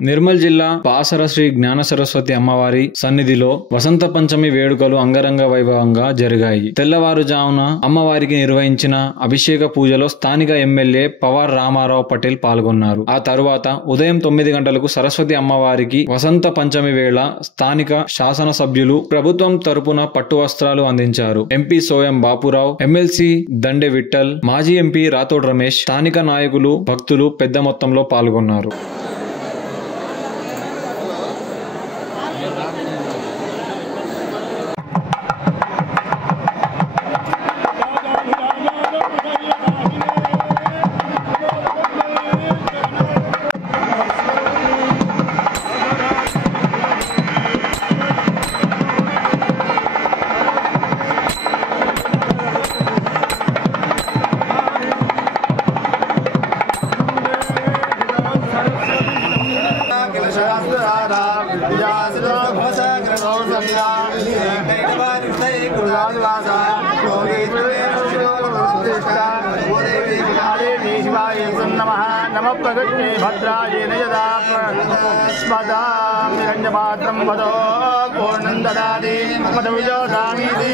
నిర్మల్ జిల్లా పాసర శ్రీ జ్ఞాన సరస్వతి అమ్మవారి సన్నిధిలో వసంత పంచమి వేడుకలు అంగరంగ వైభవంగా జరిగాయి. తెల్లవారుజామున అమ్మవారికి నిర్వహించిన అభిషేక పూజలో స్థానిక ఎమ్మెల్యే పవార్ రామారావు పటేల్ పాల్గొన్నారు. ఆ తరువాత ఉదయం 9 గంటలకు సరస్వతి అమ్మవారికి వసంత పంచమి వేళ స్థానిక శాసనసభ్యులు ప్రభుత్వం తరపున పట్టు వస్త్రాలు అందించారు. ఎంపీ సోయం బాపురావు, ఎమ్మెల్సీ దండే విఠల్, మాజీ ఎంపీ రాథోడ్ రమేష్, స్థానిక నాయకులు, భక్తులు పెద్ద మొత్తంలో పాల్గొన్నారు. नम प्रगटे भद्राय नयदा स्मदां निरञ्जमात्रं वदो पूर्णं ददाति मधुजोषामीति